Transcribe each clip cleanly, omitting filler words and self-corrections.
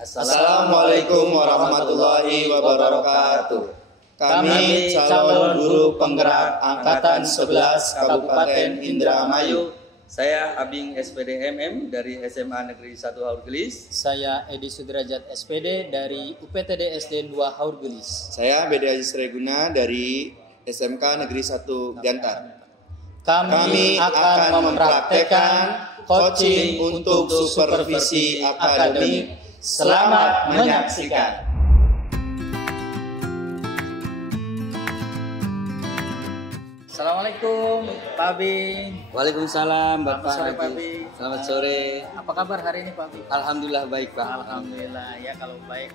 Assalamualaikum warahmatullahi wabarakatuh. Kami calon guru penggerak Angkatan 11 Kabupaten Indramayu. Saya Abing SPD MM dari SMA Negeri 1 Haurgelis. Saya Edi Sudrajat SPD dari UPTD SD 2 Haurgelis. Saya Bede Aziz Reguna dari SMK Negeri 1 Gantar. Kami akan mempraktekkan coaching untuk supervisi akademik. Selamat menyaksikan. Assalamualaikum Pak Abing. Waalaikumsalam Bapak. Selamat sore Pak Abing. Selamat sore. Apa kabar hari ini Pak Abing? Alhamdulillah baik Pak. Alhamdulillah ya kalau baik.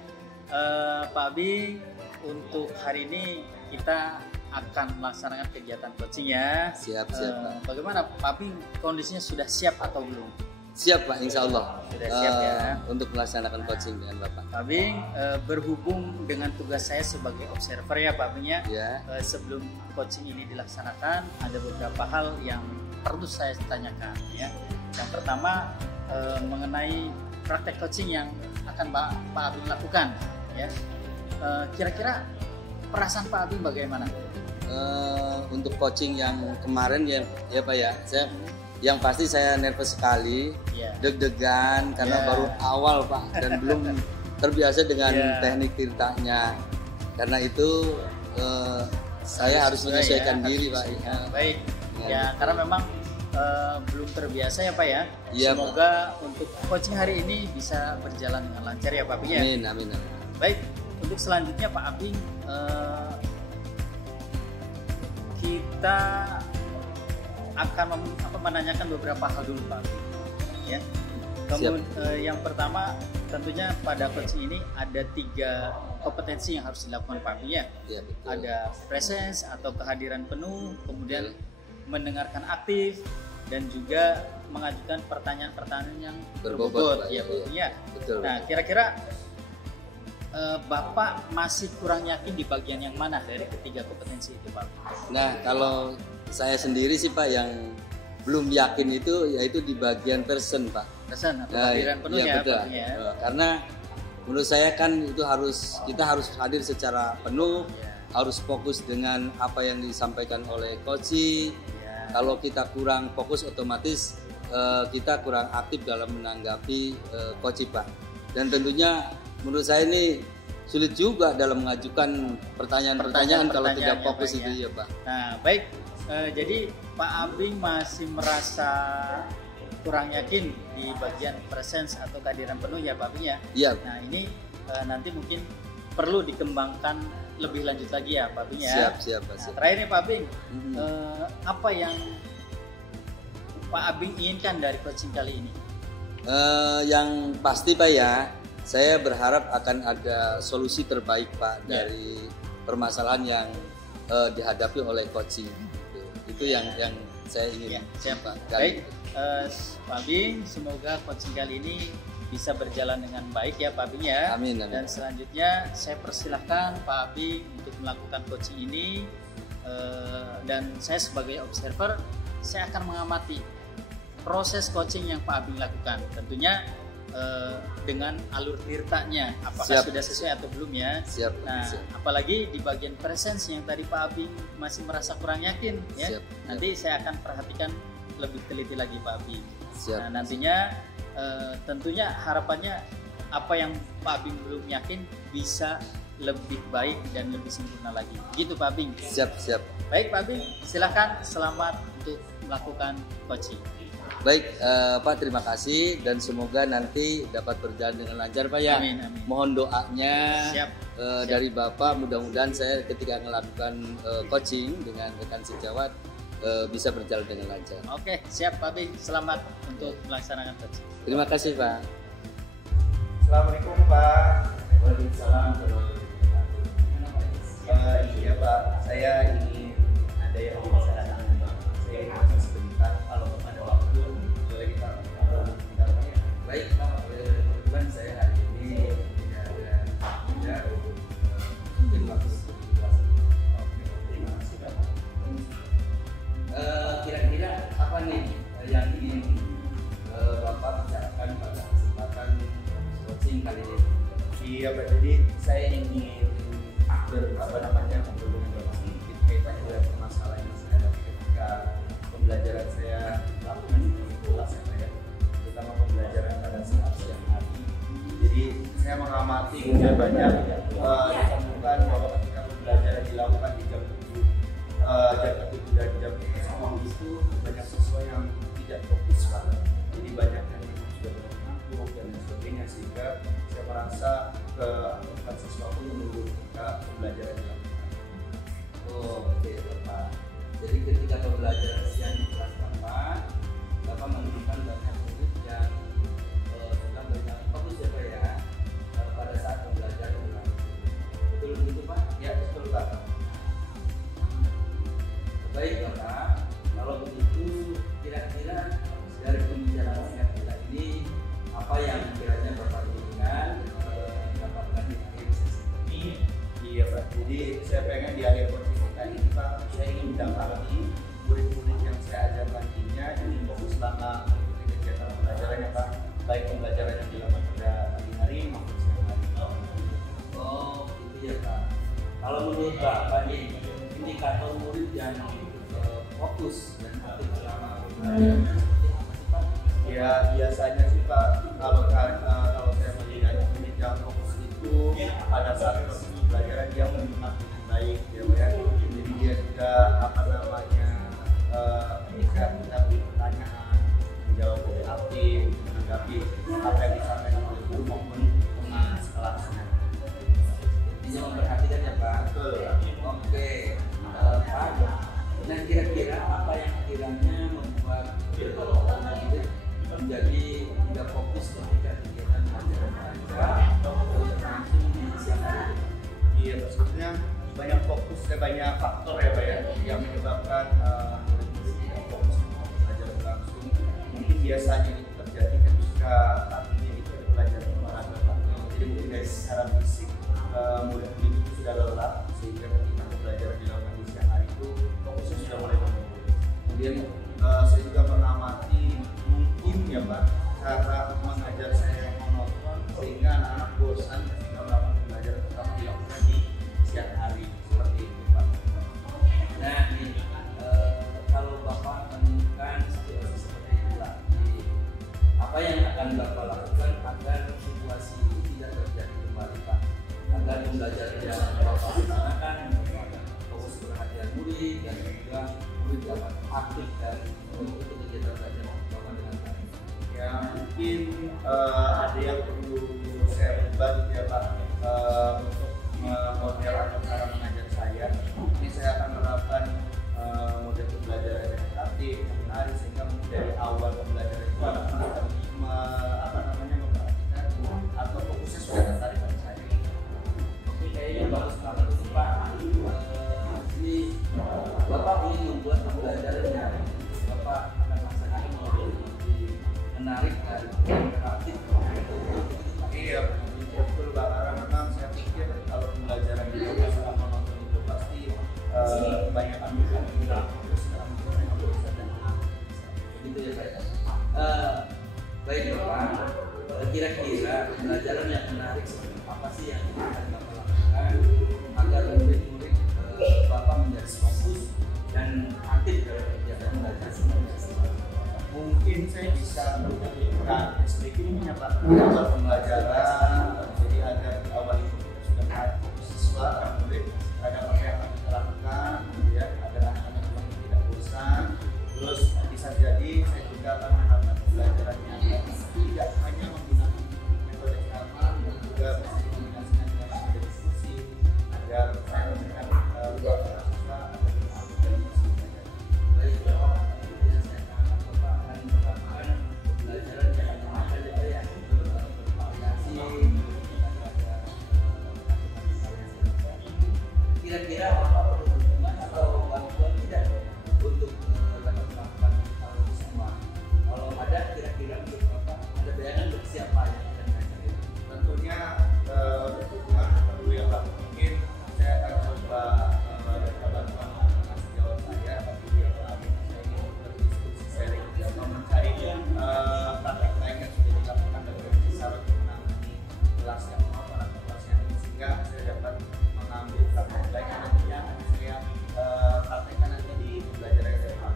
Pak Abing, untuk hari ini kita akan melaksanakan kegiatan coaching ya. Siap Pak. Bagaimana Pak Abing, kondisinya sudah siap atau belum? Siap Pak, insya Allah. Sudah siap ya. Untuk melaksanakan coaching dengan Bapak. Pak Abing, berhubung dengan tugas saya sebagai observer ya Pak Abing ya. Sebelum coaching ini dilaksanakan, ada beberapa hal yang perlu saya tanyakan ya. Yang pertama mengenai praktek coaching yang akan Pak Abing lakukan ya. Kira-kira perasaan Pak Abing bagaimana? Untuk coaching yang kemarin ya Pak ya, yang pasti saya nervous sekali, deg-degan karena baru awal Pak dan belum terbiasa dengan teknik tirtanya. Karena itu saya harus menyesuaikan diri Pak. Baik, ya karena memang belum terbiasa ya Pak ya. Semoga untuk coaching hari ini bisa berjalan dengan lancar ya Pak Abing ya. Amin. Baik, untuk selanjutnya Pak Abing, kita akan menanyakan beberapa hal dulu Pak Abing ya. Kemudian yang pertama tentunya pada coaching ini ada 3 kompetensi yang harus dilakukan Pak Abing ya. Ada presence atau kehadiran penuh, kemudian mendengarkan aktif, dan juga mengajukan pertanyaan-pertanyaan yang berbobot ya Pak Abing ya. Nah, kira-kira Bapak masih kurang yakin di bagian yang mana dari ketiga kompetensi itu Pak? Nah, kalau saya sendiri sih Pak yang belum yakin itu yaitu di bagian person Pak. Person atau kehadiran penuh ya Pak ya. Karena menurut saya kan itu kita harus hadir secara penuh, harus fokus dengan apa yang disampaikan oleh coach. Kalau kita kurang fokus otomatis kita kurang aktif dalam menanggapi coach Pak. Dan tentunya menurut saya ini sulit juga dalam mengajukan pertanyaan-pertanyaan kalau tidak fokus itu ya Pak. Nah baik, jadi Pak Abing masih merasa kurang yakin di bagian presence atau kehadiran penuh ya Pak Abing ya. Iya. Nah ini nanti mungkin perlu dikembangkan lebih lanjut lagi ya Pak Abing ya. Siap. Nah, terakhir nih Pak Abing, apa yang Pak Abing inginkan dari coaching kali ini? Yang pasti Pak ya, saya berharap akan ada solusi terbaik Pak dari permasalahan yang dihadapi oleh coaching. Itu yang saya ingin. Siap Pak. Baik, Pak Abing, semoga coaching kali ini bisa berjalan dengan baik ya Pak Abing ya. Amin. Dan selanjutnya saya persilahkan Pak Abing untuk melakukan coaching ini, dan saya sebagai observer saya akan mengamati proses coaching yang Pak Abing lakukan. Tentunya dengan alur tirtanya apakah sudah sesuai atau belum ya. Nah, apalagi di bagian presence yang tadi Pak Abing masih merasa kurang yakin ya. Nanti saya akan perhatikan lebih teliti lagi Pak Abing. Nah, nantinya tentunya harapannya apa yang Pak Abing belum yakin bisa lebih baik dan lebih sempurna lagi. Begitu Pak Abing. Siap. Baik Pak Abing, silakan, selamat untuk melakukan coaching. Baik Pak, terima kasih dan semoga nanti dapat berjalan dengan lancar Pak ya. Amin. Mohon doanya dari Bapak, mudah-mudahan saya ketika melakukan coaching dengan rekan sejawat bisa berjalan dengan lancar. Oke, siap Pak Abing, selamat untuk melaksanakan coaching. Terima kasih Pak. Assalamualaikum Pak. Waalaikumsalam. Iya Pak, saya ingin ada yang dibicarakan. Saya ingin sebentar, kalau ada waktu boleh kita Baik Pak, kebetulan saya hari ini tidak ada mungkin waktu terima kasih Pak. Kira-kira apa nih yang ingin Bapak bicarakan pada kesempatan coaching kali kali ini? Iya Pak, jadi saya ingin ngobrol dengan Bapak sedikit kaitannya dengan permasalahan yang saya hadapi ketika pembelajaran saya lakukan di kelas ya, terutama pembelajaran pada saat siang hari. Jadi saya mengamati banyak ditemukan bahwa ketika pembelajaran dilakukan di jam 7 dan jam 10 itu banyak siswa yang tidak fokus Pak. Jadi banyak yang sudah mengantuk dan lain sebagainya, sehingga saya merasa keaktifan siswa pun menurun ketika pembelajaran dilakukan. Oh, oke Bapak. Jadi ketika pembelajaran siang di kelas Bapak menemukan banyak murid yang sedang banyak fokus ya Pak ya pada saat pembelajaran berlangsung. Betul begitu Pak? Ya betul Pak. Baik Bapak, kalau begitu kira-kira dari pembicaraan yang kita ini apa yang kiranya Bapak inginkan dapatkan di akhir sesi ini? Iya Pak, jadi saya pengen di akhir kursi kita ini Pak, saya ingin mendapati murid-murid yang saya ajar nantinya jadi fokus selama mengikuti kegiatan pembelajarannya Pak, baik pembelajaran yang dilakukan pada pagi hari maupun siang hari. Oh, itu ya Pak. Kalau menurut Bapak nih, indikator murid yang fokus dan aktif selama pembelajaran seperti apa sih Pak? Ya biasanya sih Pak, kalau saya melihat murid yang fokus itu pada saat proses pembelajaran dia menyimak dengan baik ya Pak ya. Jadi dia juga ketika kita beri pertanyaan menjawab dengan aktif, menanggapi apa yang disampaikan oleh guru maupun teman sekelasnya. Intinya memperhatikan ya Pak. Betul. Oke, Pak. Nah kira-kira apa yang kiranya membuat murid menjadi tidak fokus ketika kegiatan pelajaran berlangsung di siang hari? Iya, sebetulnya banyak faktor ya Pak ya yang menyebabkan murid-murid tidak fokus belajar berlangsung. Mungkin biasanya itu terjadi ketika tadinya itu ada pelajaran olahraga Pak. Jadi mungkin dari secara fisik murid-murid itu sudah lelah, sehingga ketika pembelajaran dilakukan di siang hari itu fokusnya sudah mulai menurun. Kemudian saya juga mengamati mungkin ya Pak, cara mengajar saya yang monoton sehingga anak-anak bosan ketika melakukan pembelajaran tetap dilakukan di siang hari, seperti itu Pak. Nah nih, kalau Bapak menemukan situasi seperti itu lagi, apa yang akan Bapak lakukan agar situasi ini tidak terjadi kembali Pak? Agar pembelajaran yang Bapak laksanakan fokus perhatian murid dan juga murid dapat aktif dan mengikuti kegiatan belajar Bapak dengan baik. Ya mungkin ada yang perlu saya ubah gitu ya Pak, untuk model atau cara mengajar saya. Ini saya akan menerapkan model pembelajaran yang aktif, yang menarik, sehingga mungkin dari awal pembelajaran itu anak-anak memperhatikan atau fokusnya sudah tertarik pada saya. Oke, kayaknya bagus banget sih Pak. Ini Bapak ingin membuat pembelajaran yang Bapak akan laksanakan model lebih menarik dan kreatif. Iya, betul Pak. Karena memang saya pikir kalau pembelajaran di rumah selama menonton itu pasti kebanyakan bukan kita fokus dalam yang bosan dan Begitu ya Pak. Baik Bapak, kira-kira pembelajaran yang menarik seperti apa sih yang akan Bapak lakukan agar murid-murid Bapak menjadi fokus dan aktif dalam kegiatan belajar? mungkin saya bisa menunjukkan sedikit ini ya Pak, awal pembelajaran, jadi agar di awal itu kita sudah mengatur siswa dan murid terhadap apa yang akan kita lakukan, ya, agar anak-anak tidak bosan. Terus bisa jadi saya juga akan menerapkan pembelajaran yang tidak hanya menggunakan metode ceramah, dan juga bisa dikombinasikan dengan metode diskusi agar saya memberikan ruang para siswa agar beraktif dalam proses belajar. Baik Bapak, kemudian saya tangkap Bapak akan menerapkan pembelajaran yang ada ya, bervariasi, kira-kira Bapak perlu dukungan atau bantuan tidak untuk dapat melakukan hal semua? Kalau ada, kira-kira menurut Bapak ada bayangan untuk siapa yang akan mengajak itu? Tentunya kelas yang mau atau kelas yang ini, sehingga saya dapat mengambil praktek baik yang nantinya saya praktekkan nanti di pembelajaran SMA.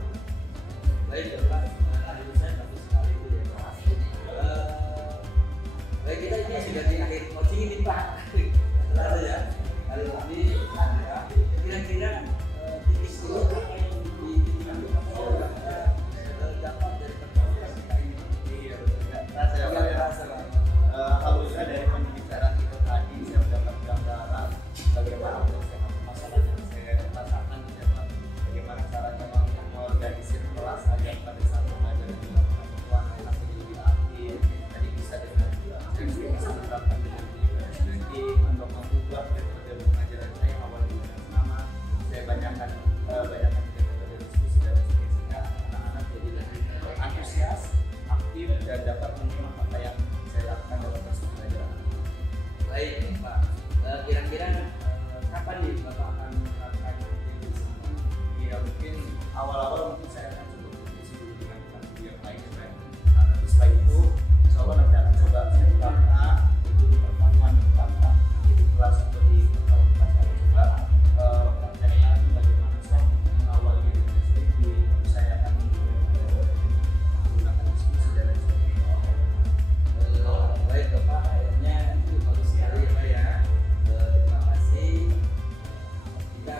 Baik ya Pak, menurut saya bagus sekali itu ya Pak. Baik, kita ini sudah di akhir coaching ini Pak. Terasa ya, kali ini ada kira-kira titik dulu apa yang dapat dari pertemuan kita ini. Iya betul. Terasa ya. Alhamdulillah dari pembicaraan kita tadi saya mendapat gambaran bagaimana masalah yang saya rasakan di Jerman, bagaimana caranya mengorganisir kelas agar pada saat pembelajaran dilakukan kelas anak lebih aktif, tadi bisa dengan bisa menerapkan dengan studi atau mengubah metode pengajaran saya awal dengan sama saya banyakkan metode diskusi dan sebagainya sehingga anak-anak jadi lebih antusias, aktif dan dapat menyimak apa yang saya lakukan dalam proses pembelajaran. Baik Pak, kira-kira kapan nih Bapak akan menerapkan ini semua? Ya mungkin awal-awal mungkin saya akan coba diskusi dulu dengan video yang lain ya Pak. Nah, nanti setelah itu insya Allah nanti akan coba saya terapkan itu di pertemuan pertama nanti di kelas atau di pertemuan kelas saya coba praktekkan bagaimana saya mengawali dengan studi, saya akan menggunakan diskusi dan lain sebagainya. Baik Bapak, akhirnya itu bagus sekali ya Pak ya. Terima kasih. Kita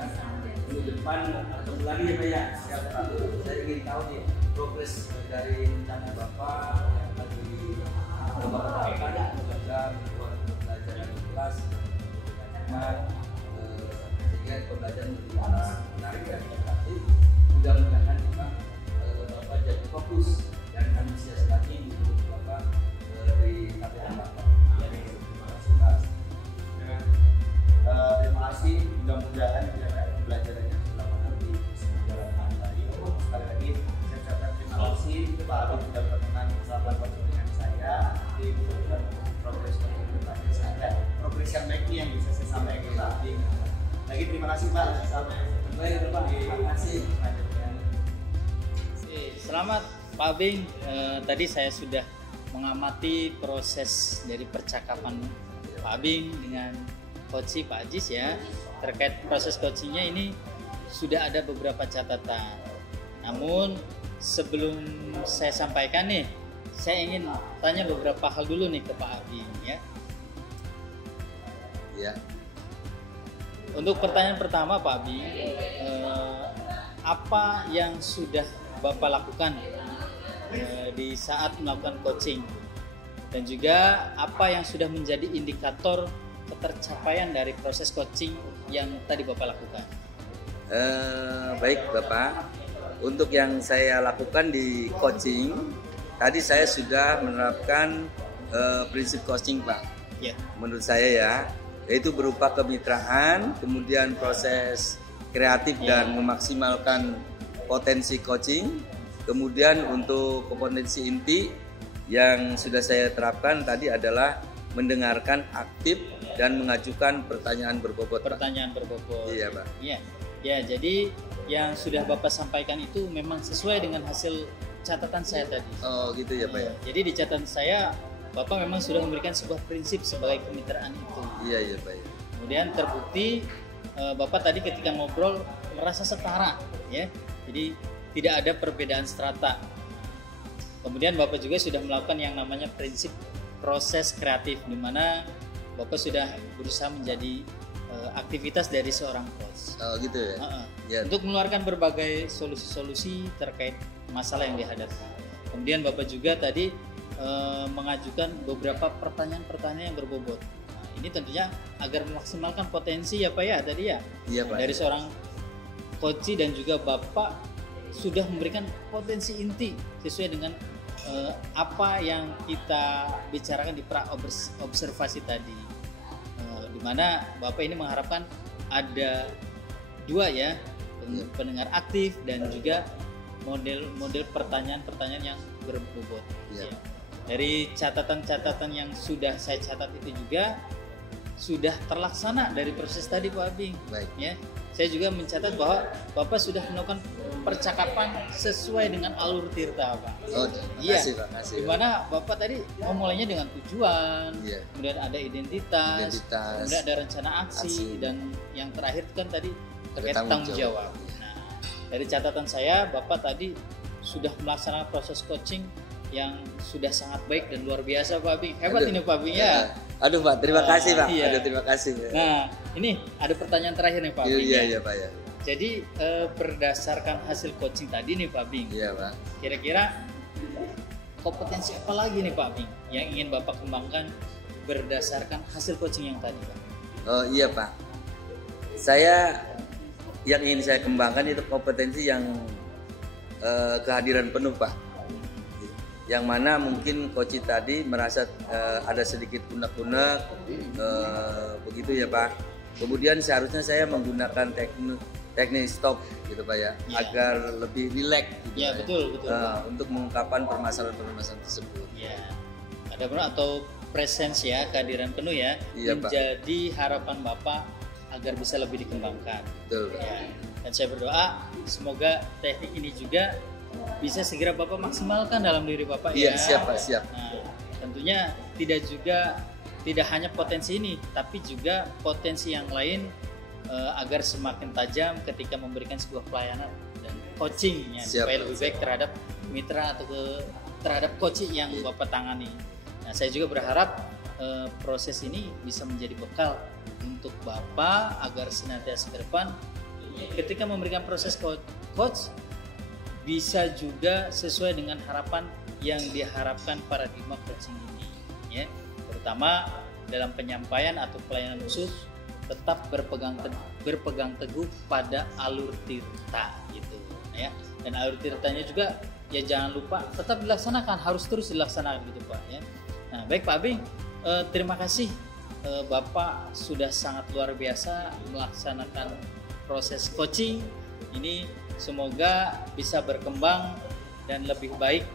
minggu depan ketemu lagi ya Pak ya. Siap Pak. Saya ingin tahu nih progres dari rencana Bapak yang tadi Bapak katakan juga membuat pembelajaran di kelas sehingga pembelajaran lebih menarik dan interaktif. Mudah-mudahan Pak Bapak jadi fokus dan antusias lagi untuk Bapak di KPM Bapak. Terima kasih Pak. Terima kasih, mudah-mudahan pembelajarannya selama nanti bisa menjalankan baik. Sekali lagi saya ucapkan terima kasih Pak Abid sudah berkenan bersama dengan saya. Nanti mudah-mudahan progres depannya saya, progres yang baik ini yang bisa saya sampaikan ke Pak Abid. Lagi terima kasih Pak. Sampai Baik Bapak, terima kasih. Selamat Pak Abing. Tadi saya sudah mengamati proses dari percakapan Pak Abing dengan coach Pak Ajis ya. Terkait proses coachingnya ini sudah ada beberapa catatan. Namun sebelum saya sampaikan nih, saya ingin tanya beberapa hal dulu nih ke Pak Abing ya. Ya. Untuk pertanyaan pertama Pak Abing, apa yang sudah Bapak lakukan di saat melakukan coaching, dan juga apa yang sudah menjadi indikator ketercapaian dari proses coaching yang tadi Bapak lakukan? Baik Bapak, untuk yang saya lakukan di coaching tadi saya sudah menerapkan prinsip coaching Pak. Ya. Menurut saya ya, yaitu berupa kemitraan, kemudian proses kreatif dan memaksimalkan potensi coaching. Kemudian untuk kompetensi inti yang sudah saya terapkan tadi adalah mendengarkan aktif dan mengajukan pertanyaan berbobot. Pertanyaan berbobot. Iya Pak. Iya. Ya, jadi yang sudah Bapak sampaikan itu memang sesuai dengan hasil catatan saya tadi. Oh gitu ya Pak ya. Jadi di catatan saya Bapak memang sudah memberikan sebuah prinsip sebagai kemitraan itu. Iya Pak ya. Kemudian terbukti Bapak tadi ketika ngobrol merasa setara ya. Jadi tidak ada perbedaan strata. Kemudian Bapak juga sudah melakukan yang namanya prinsip proses kreatif, di mana Bapak sudah berusaha menjadi aktivitas dari seorang coach. Oh gitu ya. Ya. Untuk mengeluarkan berbagai solusi-solusi terkait masalah yang dihadapi. Kemudian Bapak juga tadi mengajukan beberapa pertanyaan-pertanyaan yang berbobot. Nah, ini tentunya agar memaksimalkan potensi ya Pak ya tadi ya. Iya Pak. Dari seorang coach dan juga Bapak sudah memberikan potensi inti sesuai dengan apa yang kita bicarakan di pra observasi tadi, di mana Bapak ini mengharapkan ada dua ya, pendengar aktif dan juga model pertanyaan-pertanyaan yang berbobot. Ya. Dari catatan-catatan yang sudah saya catat itu juga sudah terlaksana dari proses tadi Pak Abing. Baik. Ya, saya juga mencatat bahwa Bapak sudah melakukan percakapan sesuai dengan alur tirta, Pak. Oh, Iya, makasih Pak, makasih. dimana Bapak tadi memulainya dengan tujuan, Iya. kemudian ada identitas, Identitas. kemudian ada rencana aksi, Aksi. dan yang terakhir kan tadi terkait Tanggung tanggung jawab. Nah, dari catatan saya, Bapak tadi sudah melaksanakan proses coaching yang sudah sangat baik dan luar biasa, Pak Bing. Hebat Aduh. ini Pak Bing ya. Aduh Pak, terima kasih Pak. Iya. Aduh, terima kasih. Nah, ini ada pertanyaan terakhir nih Pak Bing. Iya, ya. iya Pak ya. Jadi berdasarkan hasil coaching tadi nih Pak Bing, Iya Pak. kira-kira kompetensi apa lagi nih Pak Bing yang ingin Bapak kembangkan berdasarkan hasil coaching yang tadi, Pak? Oh iya Pak. Saya yang ingin saya kembangkan itu kompetensi yang kehadiran penuh Pak. Yang mana mungkin coach tadi merasa ada sedikit unek-unek begitu ya Pak. Kemudian seharusnya saya menggunakan teknik stop gitu Pak ya, Iya. agar lebih rileks gitu, Ya, Pak, betul, betul. untuk mengungkapkan permasalahan-permasalahan tersebut. Ya, ada benar atau presence ya, kehadiran penuh ya, Iya, Pak. menjadi harapan Bapak agar bisa lebih dikembangkan. Betul Pak. Ya, dan saya berdoa semoga teknik ini juga bisa segera Bapak maksimalkan dalam diri Bapak Iya, ya. siap Pak, siap. Nah, tentunya tidak hanya potensi ini, tapi juga potensi yang lain agar semakin tajam ketika memberikan sebuah pelayanan dan coachingnya Siap, supaya lebih siap. baik terhadap mitra atau terhadap coaching yang Bapak tangani. Nah, saya juga berharap proses ini bisa menjadi bekal untuk Bapak agar senantiasa ke depan ketika memberikan proses coach bisa juga sesuai dengan harapan yang diharapkan paradigma coaching ini, ya, terutama dalam penyampaian atau pelayanan khusus tetap berpegang teguh pada alur tirta gitu ya, dan alur tirtanya juga ya jangan lupa tetap dilaksanakan, harus terus dilaksanakan gitu Pak ya. Nah baik Pak Abing, terima kasih Bapak sudah sangat luar biasa melaksanakan proses coaching ini, semoga bisa berkembang dan lebih baik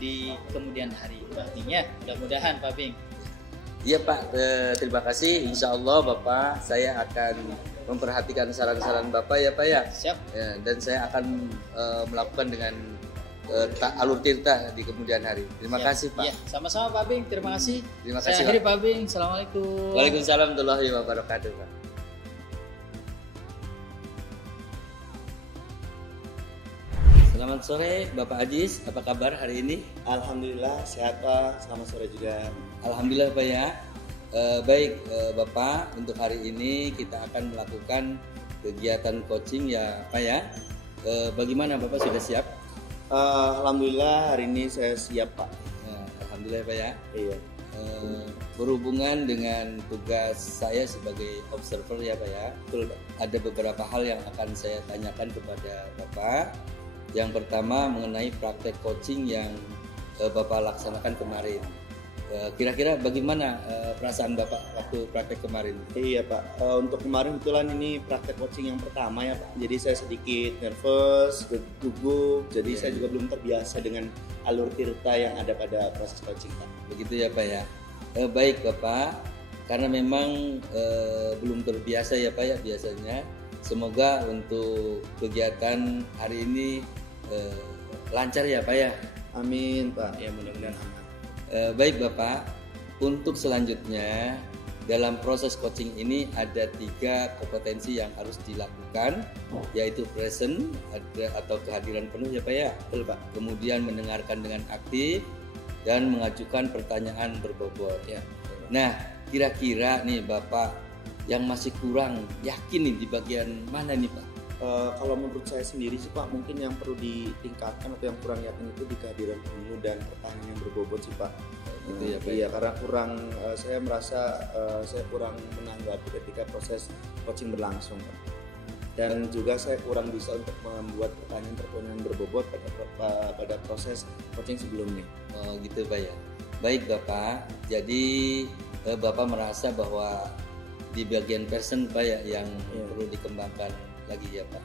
di kemudian hari Pak Bing ya, mudah-mudahan Pak Bing. Iya Pak, terima kasih. Insya Allah Bapak, saya akan memperhatikan saran-saran Bapak ya Pak ya. Siap. Ya, dan saya akan melakukan dengan alur tirta di kemudian hari. Terima Siap. kasih Pak. Ya, sama-sama Pak Bing, terima kasih. Terima Saya kasih, akhiri Pak. Pak Bing, Assalamualaikum. Waalaikumsalam warahmatullahi wabarakatuh Pak. Selamat sore Bapak Ajis, apa kabar hari ini? Alhamdulillah sehat Pak, selamat sore juga. Alhamdulillah Pak ya. Baik Bapak, untuk hari ini kita akan melakukan kegiatan coaching ya Pak ya. Bagaimana Bapak sudah siap? Alhamdulillah hari ini saya siap Pak. Alhamdulillah Pak ya. Iya. Berhubungan dengan tugas saya sebagai observer ya Pak ya. Betul Pak. Ada beberapa hal yang akan saya tanyakan kepada Bapak. Yang pertama mengenai praktek coaching yang Bapak laksanakan kemarin. Kira-kira bagaimana perasaan Bapak waktu praktek kemarin? Iya Pak, untuk kemarin kebetulan ini praktek coaching yang pertama ya Pak. Jadi saya sedikit nervous, gugup, jadi saya juga belum terbiasa dengan alur tirta yang ada pada proses coaching Pak. Begitu ya Pak ya. Baik Bapak, karena memang belum terbiasa ya Pak ya biasanya. Semoga untuk kegiatan hari ini lancar ya Pak ya. Amin Pak, ya mudah-mudahan aman. Baik Bapak, untuk selanjutnya dalam proses coaching ini ada 3 kompetensi yang harus dilakukan, yaitu present atau kehadiran penuh ya Pak ya. Betul Pak. Kemudian mendengarkan dengan aktif dan mengajukan pertanyaan berbobot ya. Nah, kira-kira nih Bapak yang masih kurang yakin nih di bagian mana nih Pak? Kalau menurut saya sendiri sih Pak, mungkin yang perlu ditingkatkan atau yang kurang yakin itu di kehadiran penuh dan pertanyaan yang berbobot sih Pak. Gitu ya, Pak. Iya, karena kurang, saya merasa saya kurang menanggapi ketika proses coaching berlangsung Pak. Dan juga saya kurang bisa untuk membuat pertanyaan-pertanyaan berbobot pada proses coaching sebelumnya. Oh gitu Pak ya. Baik Bapak, jadi Bapak merasa bahwa di bagian person Pak ya yang perlu dikembangkan lagi ya Pak.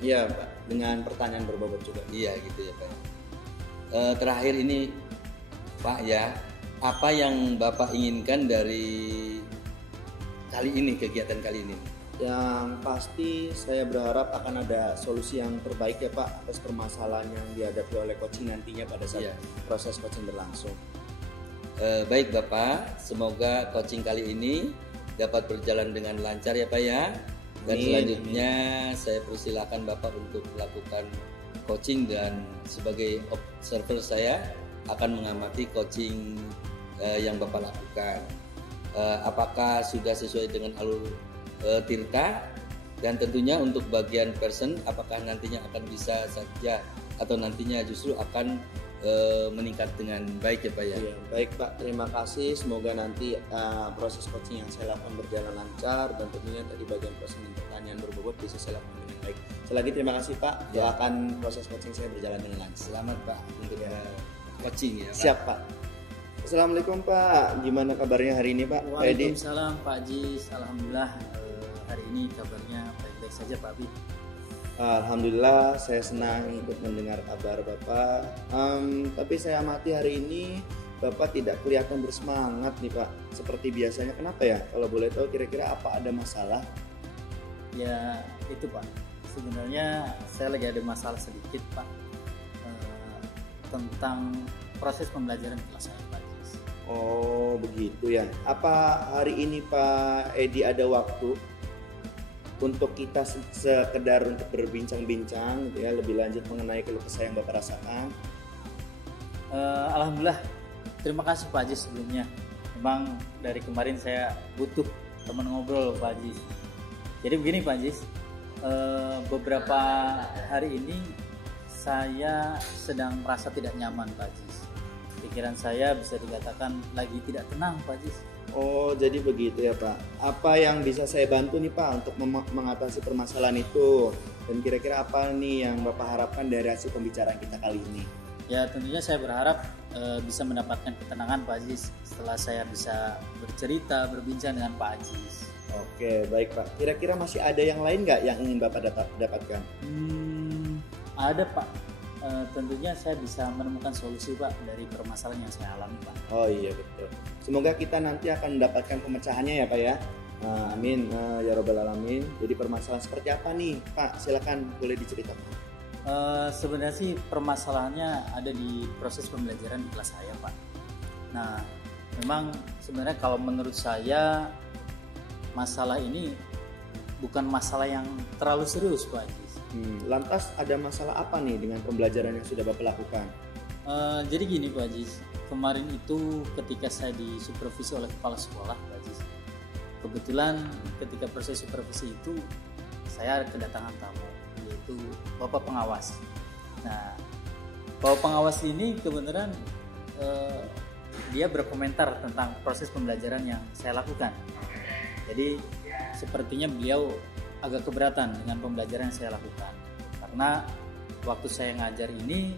Iya Pak, dengan pertanyaan berbobot juga. Iya gitu ya Pak ya. Terakhir ini Pak ya, apa yang Bapak inginkan dari kali ini, kegiatan kali ini? Yang pasti saya berharap akan ada solusi yang terbaik ya Pak atas permasalahan yang dihadapi oleh coaching nantinya pada saat proses coaching berlangsung. Baik Bapak, semoga coaching kali ini dapat berjalan dengan lancar ya Pak ya. Dan selanjutnya saya persilakan Bapak untuk melakukan coaching, dan sebagai observer saya akan mengamati coaching yang Bapak lakukan. Apakah sudah sesuai dengan alur Tirta, dan tentunya untuk bagian person apakah nantinya akan bisa saja atau nantinya justru akan meningkat dengan baik ya Pak ya. Iya, baik Pak, terima kasih. Semoga nanti proses coaching yang saya lakukan berjalan lancar, dan tentunya tadi bagian person dan pertanyaan berbobot bisa saya lakukan dengan baik. Sekali lagi terima kasih Pak. Doakan proses coaching saya berjalan dengan lancar. Selamat Pak untuk coaching ya Pak. Siap Pak. Assalamualaikum Pak, gimana kabarnya hari ini Pak? Waalaikumsalam Pak Jis, alhamdulillah hari ini kabarnya baik-baik saja Pak Abi. Alhamdulillah, saya senang ikut mendengar kabar Bapak. Tapi saya amati hari ini Bapak tidak kelihatan bersemangat nih Pak, seperti biasanya. Kenapa ya? Kalau boleh tahu kira-kira apa ada masalah? Ya itu Pak, sebenarnya saya lagi ada masalah sedikit Pak, tentang proses pembelajaran kelas saya Pak Jis. Oh begitu ya. Apa hari ini Pak Edi ada waktu untuk kita sekedar untuk berbincang-bincang gitu ya, lebih lanjut mengenai keluh kesah yang Bapak rasakan? Alhamdulillah, terima kasih Pak Jis sebelumnya. Memang dari kemarin saya butuh teman ngobrol Pak Jis. Jadi begini Pak Jis, beberapa hari ini saya sedang merasa tidak nyaman Pak Jis. Pikiran saya bisa dikatakan lagi tidak tenang Pak Jis. Oh jadi begitu ya Pak. Apa yang bisa saya bantu nih Pak untuk mengatasi permasalahan itu? Dan kira-kira apa nih yang Bapak harapkan dari hasil pembicaraan kita kali ini? Ya tentunya saya berharap bisa mendapatkan ketenangan Pak Aziz setelah saya bisa bercerita, berbincang dengan Pak Aziz. Oke baik Pak. Kira-kira masih ada yang lain nggak yang ingin Bapak dapatkan? Ada Pak. Tentunya saya bisa menemukan solusi Pak dari permasalahan yang saya alami Pak. Oh iya betul. Semoga kita nanti akan mendapatkan pemecahannya ya Pak ya. Amin ya robbal alamin. Jadi permasalahan seperti apa nih Pak? Silakan boleh diceritakan. Sebenarnya sih permasalahannya ada di proses pembelajaran di kelas saya Pak. Nah memang sebenarnya kalau menurut saya masalah ini bukan masalah yang terlalu serius Pak Aziz. Lantas ada masalah apa nih dengan pembelajaran yang sudah Bapak lakukan? Jadi gini Pak Aziz, kemarin itu ketika saya disupervisi oleh kepala sekolah Pak Aziz, kebetulan ketika proses supervisi itu saya kedatangan tamu, yaitu Bapak Pengawas. Nah, Bapak Pengawas ini kebenaran dia berkomentar tentang proses pembelajaran yang saya lakukan. Jadi sepertinya beliau agak keberatan dengan pembelajaran yang saya lakukan, karena waktu saya ngajar ini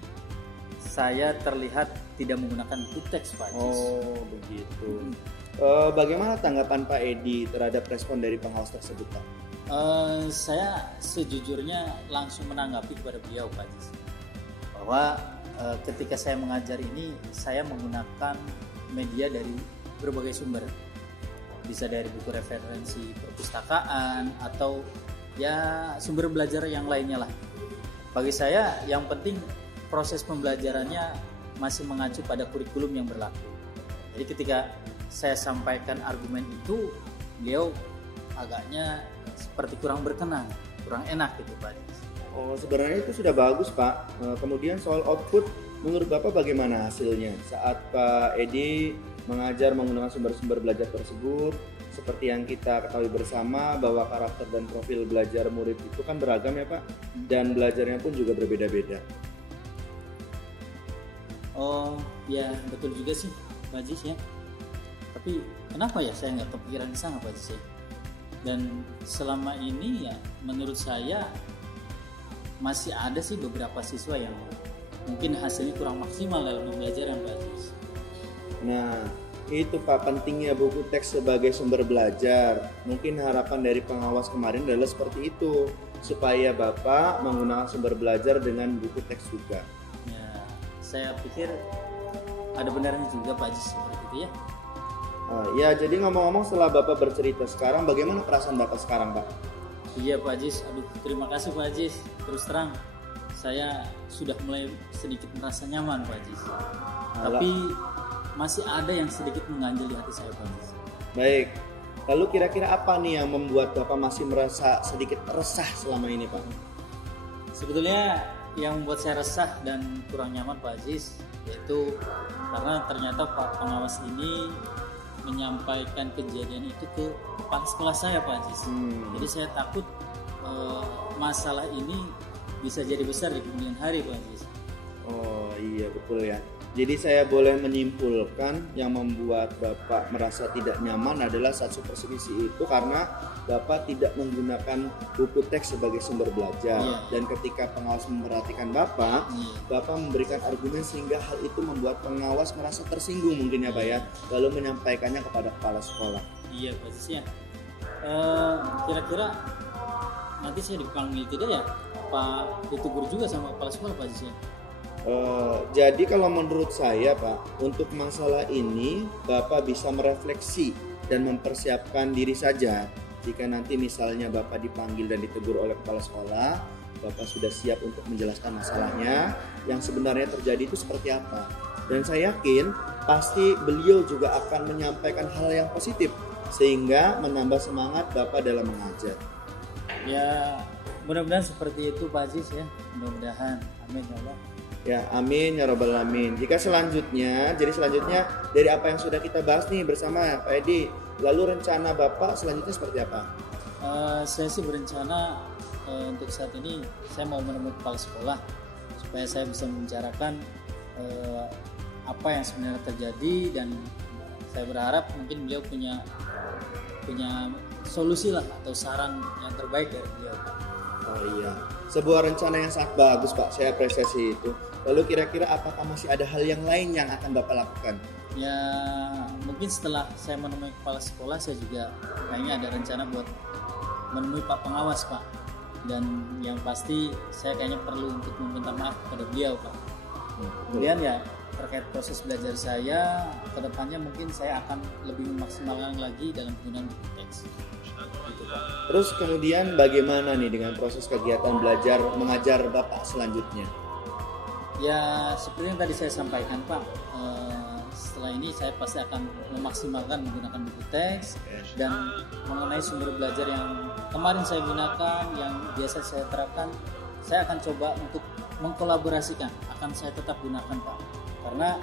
saya terlihat tidak menggunakan buku teks Pak Aziz. Oh begitu. Bagaimana tanggapan Pak Edi terhadap respon dari pengawas tersebut Pak? Saya sejujurnya langsung menanggapi kepada beliau Pak Aziz, bahwa ketika saya mengajar ini saya menggunakan media dari berbagai sumber. Bisa dari buku referensi perpustakaan atau ya sumber belajar yang lainnya lah. Bagi saya yang penting proses pembelajarannya masih mengacu pada kurikulum yang berlaku. Jadi ketika saya sampaikan argumen itu, beliau agaknya seperti kurang berkenan, kurang enak gitu Pak. Oh sebenarnya itu sudah bagus Pak. Kemudian soal output, menurut Bapak bagaimana hasilnya saat Pak Edi mengajar menggunakan sumber-sumber belajar tersebut? Seperti yang kita ketahui bersama bahwa karakter dan profil belajar murid itu kan beragam ya Pak, dan belajarnya pun juga berbeda-beda. Oh ya betul juga sih Pak Aziz ya. Tapi kenapa ya saya nggak kepikiran di sana Pak Aziz ya? Dan selama ini ya menurut saya masih ada sih beberapa siswa yang mungkin hasilnya kurang maksimal dalam pembelajaran Pak Aziz. Nah itu Pak pentingnya buku teks sebagai sumber belajar. Mungkin harapan dari pengawas kemarin adalah seperti itu, supaya Bapak menggunakan sumber belajar dengan buku teks juga. Ya saya pikir ada benarnya juga Pak Aziz seperti itu ya. Ya, jadi ngomong-ngomong setelah Bapak bercerita sekarang, bagaimana perasaan Bapak sekarang, Pak? Iya Pak Ajis, aduh terima kasih Pak Ajis. Terus terang saya sudah mulai sedikit merasa nyaman Pak Ajis. Tapi masih ada yang sedikit mengganjal di hati saya Pak Ajis. Baik, lalu kira-kira apa nih yang membuat Bapak masih merasa sedikit resah selama ini, Pak? Sebetulnya yang membuat saya resah dan kurang nyaman Pak Ajis, yaitu karena ternyata Pak Pengawas ini menyampaikan kejadian itu ke kepala sekolah saya Pak Ajis. Jadi saya takut masalah ini bisa jadi besar di kemudian hari Pak Ajis. Oh iya betul ya. Jadi saya boleh menyimpulkan yang membuat Bapak merasa tidak nyaman adalah satu persepsi itu karena Bapak tidak menggunakan buku teks sebagai sumber belajar. Dan ketika pengawas memperhatikan Bapak, Bapak memberikan argumen sehingga hal itu membuat pengawas merasa tersinggung mungkin ya Pak ya, lalu menyampaikannya kepada kepala sekolah. Iya Pak Ajis ya. Kira-kira nanti saya dipanggil tidak ya? Pak ditegur juga sama kepala sekolah Pak Ajis ya? Jadi kalau menurut saya Pak, untuk masalah ini Bapak bisa merefleksi dan mempersiapkan diri saja. Jika nanti misalnya Bapak dipanggil dan ditegur oleh kepala sekolah, Bapak sudah siap untuk menjelaskan masalahnya yang sebenarnya terjadi itu seperti apa. Dan saya yakin pasti beliau juga akan menyampaikan hal yang positif sehingga menambah semangat Bapak dalam mengajar. Ya mudah-mudahan seperti itu Pak Ajis ya, mudah-mudahan, amin ya Allah. Ya, amin ya robbal alamin. Selanjutnya dari apa yang sudah kita bahas nih bersama Pak Edi, lalu rencana Bapak selanjutnya seperti apa? Saya sih berencana untuk saat ini saya mau menemui kepala sekolah supaya saya bisa membicarakan apa yang sebenarnya terjadi, dan saya berharap mungkin beliau punya solusi lah atau saran yang terbaik dari beliau. Oh iya, sebuah rencana yang sangat bagus Pak, saya apresiasi itu. Lalu kira-kira apakah masih ada hal yang lain yang akan Bapak lakukan? Ya mungkin setelah saya menemui kepala sekolah, saya juga kayaknya ada rencana buat menemui Pak Pengawas Pak. Dan yang pasti saya kayaknya perlu untuk meminta maaf kepada beliau Pak. Kemudian ya terkait proses belajar saya, kedepannya mungkin saya akan lebih memaksimalkan lagi dalam penggunaan buku teks. Gitu, Pak. Terus kemudian bagaimana nih dengan proses kegiatan belajar mengajar Bapak selanjutnya? Ya seperti yang tadi saya sampaikan Pak, setelah ini saya pasti akan memaksimalkan menggunakan buku teks, dan mengenai sumber belajar yang kemarin saya gunakan, yang biasa saya terapkan, saya akan coba untuk mengkolaborasikan, akan saya tetap gunakan Pak. Karena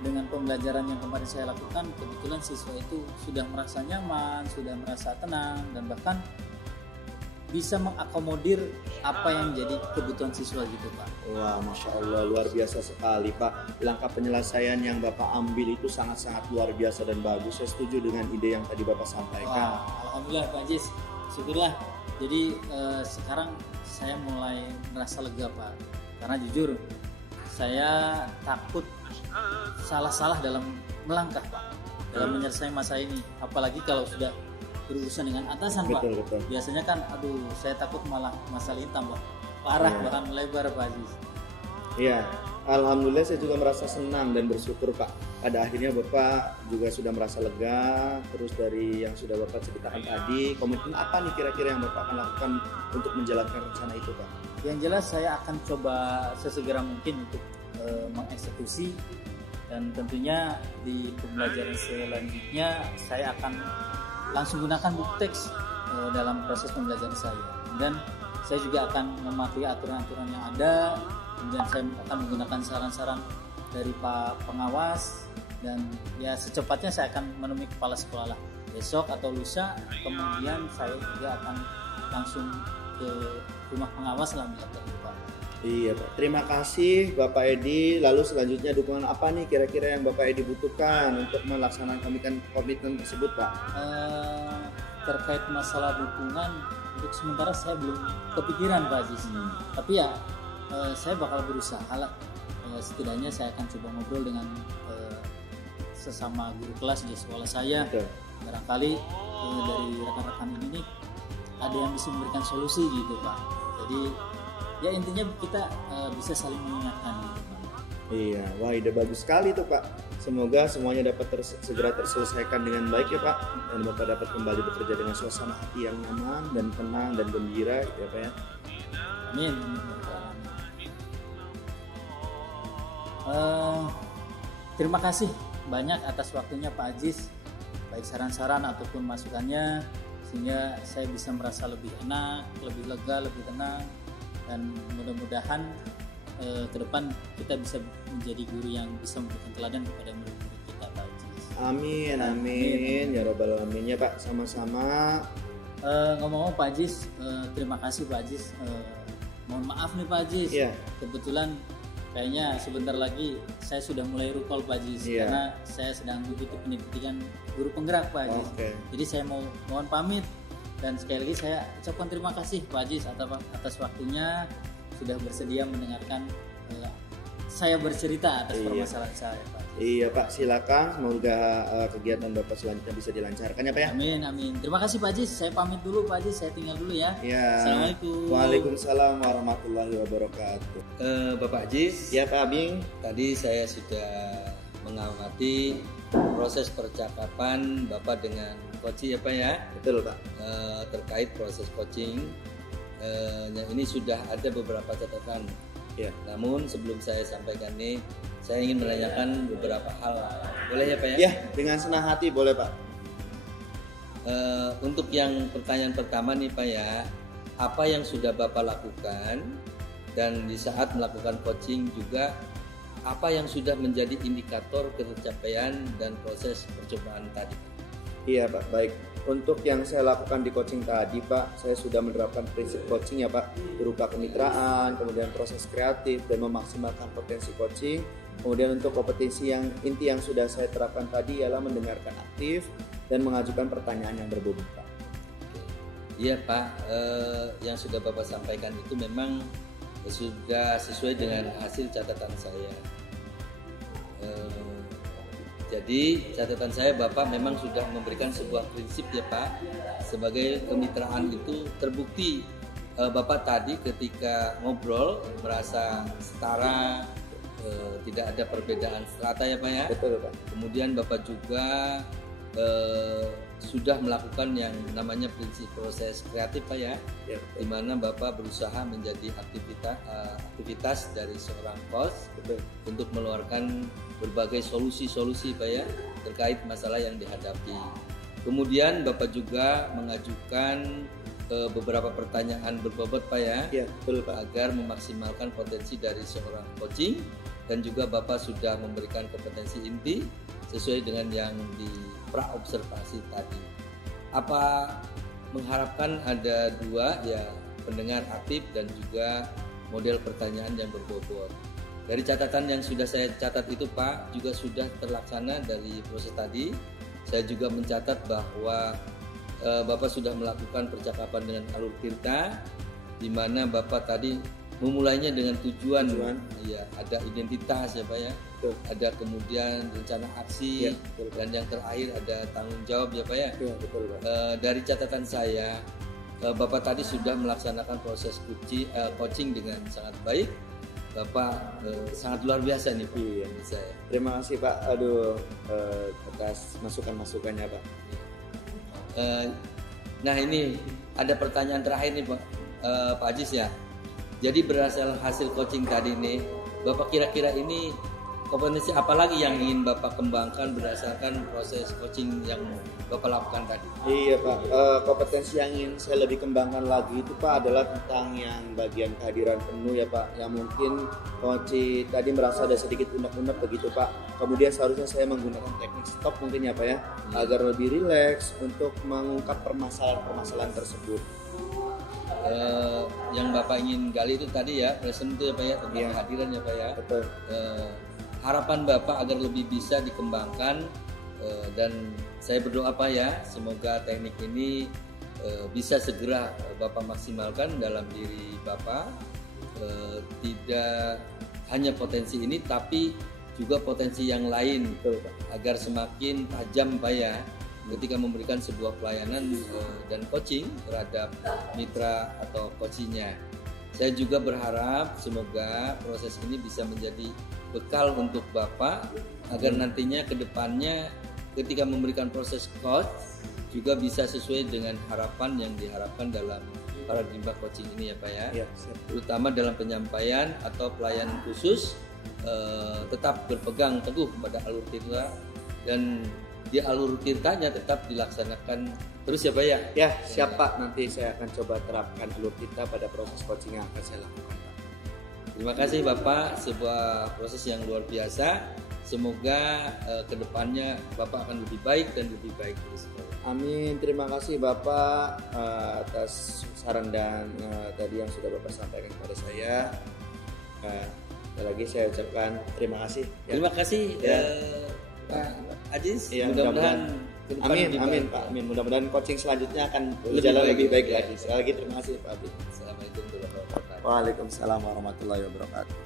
dengan pembelajaran yang kemarin saya lakukan, kebetulan siswa itu sudah merasa nyaman, sudah merasa tenang, dan bahkan bisa mengakomodir apa yang jadi kebutuhan siswa gitu Pak. Wah, Masya Allah, luar biasa sekali Pak. Langkah penyelesaian yang Bapak ambil itu sangat-sangat luar biasa dan bagus. Saya setuju dengan ide yang tadi Bapak sampaikan. Wah, alhamdulillah Pak Ajis, syukurlah. Jadi sekarang saya mulai merasa lega Pak. Karena jujur, saya takut salah-salah dalam melangkah Pak, dalam menyelesaikan masa ini. Apalagi kalau sudah berurusan dengan atasan Pak. Betul. Biasanya kan saya takut malah masalah ini tambah parah, bahkan melebar Pak Ajis. Iya, alhamdulillah saya juga merasa senang dan bersyukur Pak. Pada akhirnya Bapak juga sudah merasa lega. Terus dari yang sudah Bapak ceritakan tadi, komitmen apa nih kira-kira yang Bapak akan lakukan untuk menjalankan rencana itu Pak? Yang jelas saya akan coba sesegera mungkin untuk mengeksekusi, dan tentunya di pembelajaran selanjutnya saya akan langsung gunakan buku teks dalam proses pembelajaran saya. Dan saya juga akan mematuhi aturan-aturan yang ada. Kemudian saya akan menggunakan saran-saran dari Pak Pengawas, dan ya secepatnya saya akan menemui kepala sekolah lah besok atau lusa. Kemudian saya juga akan langsung ke rumah pengawas lah bila perlu Pak. Iya Pak, terima kasih Bapak Edi. Lalu selanjutnya dukungan apa nih kira-kira yang Bapak Edi butuhkan untuk melaksanakan komitmen tersebut Pak? Terkait masalah dukungan, untuk sementara saya belum kepikiran Pak Aziz. Tapi ya saya bakal berusaha lah. Setidaknya saya akan coba ngobrol dengan sesama guru kelas di sekolah saya. Betul. Barangkali dari rekan-rekan ini nih ada yang bisa memberikan solusi gitu Pak. Jadi ya intinya kita bisa saling mengingatkan gitu Pak. Iya, wah ide bagus sekali tuh Pak. Semoga semuanya dapat segera terselesaikan dengan baik ya Pak, dan Bapak dapat kembali bekerja dengan suasana hati yang nyaman dan tenang dan gembira ya Pak ya. Amin. Terima kasih banyak atas waktunya Pak Aziz, baik saran-saran ataupun masukannya, sehingga saya bisa merasa lebih enak, lebih lega, lebih tenang, dan mudah-mudahan ke depan kita bisa menjadi guru yang bisa memberikan teladan kepada murid-murid kita Pak Aziz. Amin, amin, ya Rabbal Alamin ya Pak, sama-sama. Ngomong-ngomong Pak Aziz, terima kasih Pak Aziz. Mohon maaf nih Pak Aziz, kebetulan kayaknya sebentar lagi saya sudah mulai rukol Pak Aziz, karena saya sedang mengikuti pendidikan guru penggerak Pak Aziz. Jadi saya mohon pamit, dan sekali lagi saya ucapkan terima kasih Pak Aziz atas waktunya, sudah bersedia mendengarkan saya bercerita atas permasalahan saya Pak Aziz. Iya Pak, silakan, semoga kegiatan Bapak selanjutnya bisa dilancarkan ya Pak ya. Amin, amin. Terima kasih Pak Aziz, saya pamit dulu Pak Aziz, saya tinggal dulu ya. Assalamualaikum. Waalaikumsalam warahmatullahi wabarakatuh. Bapak Aziz, ya Pak Abing, tadi saya sudah mengamati proses percakapan Bapak dengan coach ya Pak ya. Betul Pak. Terkait proses coaching, ini sudah ada beberapa catatan. Ya. Namun sebelum saya sampaikan nih, saya ingin menanyakan beberapa hal. Boleh ya Pak ya? Ya, dengan senang hati boleh Pak. Untuk yang pertanyaan pertama nih Pak ya, apa yang sudah Bapak lakukan, dan di saat melakukan coaching juga apa yang sudah menjadi indikator pencapaian dan proses percobaan tadi? Iya Pak, baik. Untuk yang saya lakukan di coaching tadi Pak, saya sudah menerapkan prinsip coaching ya Pak, berupa kemitraan, kemudian proses kreatif dan memaksimalkan potensi coaching. Kemudian untuk kompetensi yang inti yang sudah saya terapkan tadi ialah mendengarkan aktif dan mengajukan pertanyaan yang berbobot Pak. Iya Pak, yang sudah Bapak sampaikan itu memang sudah sesuai dengan hasil catatan saya. Jadi catatan saya, Bapak memang sudah memberikan sebuah prinsip ya Pak, sebagai kemitraan itu terbukti. Bapak tadi ketika ngobrol merasa setara, tidak ada perbedaan strata ya Pak ya. Betul Pak. Kemudian Bapak juga sudah melakukan yang namanya prinsip proses kreatif Pak ya, di mana Bapak berusaha menjadi aktivitas dari seorang coach untuk mengeluarkan berbagai solusi-solusi Pak ya terkait masalah yang dihadapi. Kemudian Bapak juga mengajukan beberapa pertanyaan berbobot Pak ya, betul Pak, agar memaksimalkan potensi dari seorang coaching, dan juga Bapak sudah memberikan kompetensi inti sesuai dengan yang di pra-observasi tadi. Apa mengharapkan ada dua ya, pendengar aktif dan juga model pertanyaan yang berbobot. Dari catatan yang sudah saya catat itu Pak, juga sudah terlaksana dari proses tadi. Saya juga mencatat bahwa Bapak sudah melakukan percakapan dengan alur tirta, di mana Bapak tadi memulainya dengan tujuan. Ya, ada identitas ya Pak ya, ada kemudian rencana aksi, dan yang terakhir ada tanggung jawab ya Pak ya. Betul Pak. Dari catatan saya, Bapak tadi sudah melaksanakan proses coaching dengan sangat baik. Bapak sangat luar biasa nih Pak. Saya. Terima kasih Pak. Atas masukan-masukannya Pak. Nah ini ada pertanyaan terakhir nih Pak Aziz ya. Jadi berdasarkan hasil coaching tadi nih, Bapak kira-kira ini kompetensi apa lagi yang ingin Bapak kembangkan berdasarkan proses coaching yang Bapak lakukan tadi? Iya Pak, kompetensi yang ingin saya lebih kembangkan lagi itu Pak adalah tentang yang bagian kehadiran penuh ya Pak. Yang mungkin coach tadi merasa ada sedikit unek-unek begitu Pak. Kemudian seharusnya saya menggunakan teknik stop mungkin ya Pak ya, agar lebih rileks untuk mengungkap permasalahan tersebut. Yang Bapak ingin gali itu tadi ya, present itu ya Pak ya, tentang kehadiran ya Pak ya. Betul. Harapan Bapak agar lebih bisa dikembangkan, dan saya berdoa Pak ya, semoga teknik ini bisa segera Bapak maksimalkan dalam diri Bapak. Tidak hanya potensi ini tapi juga potensi yang lain. Betul, Pak. Agar semakin tajam Pak ya ketika memberikan sebuah pelayanan dan coaching terhadap mitra atau coachingnya. Saya juga berharap semoga proses ini bisa menjadi bekal untuk Bapak agar nantinya ke depannya ketika memberikan proses coach juga bisa sesuai dengan harapan yang diharapkan dalam paradigma coaching ini ya Pak ya. Ya, siap. Terutama dalam penyampaian atau pelayanan khusus tetap berpegang teguh pada alur tirta dan di alur tirtanya tetap dilaksanakan terus ya Pak ya. Ya, siap Pak. Nanti saya akan coba terapkan alur tirta pada proses coaching yang akan saya lakukan Pak. Terima kasih Bapak, sebuah proses yang luar biasa. Semoga kedepannya Bapak akan lebih baik dan lebih baik terus. Amin. Terima kasih Bapak atas saran dan tadi yang sudah Bapak sampaikan kepada saya. Sekali lagi saya ucapkan terima kasih. Ya. Terima kasih Ya. Pak Aziz. Ya, mudah-mudahan ke depan Amin, lebih amin baik. Pak. Amin. Mudah-mudahan coaching selanjutnya akan Lebih berjalan baik. lebih baik Ya. lagi. Sekali lagi terima kasih Pak Abi. Assalamualaikum warahmatullahi wabarakatuh. Waalaikumsalam warahmatullahi wabarakatuh.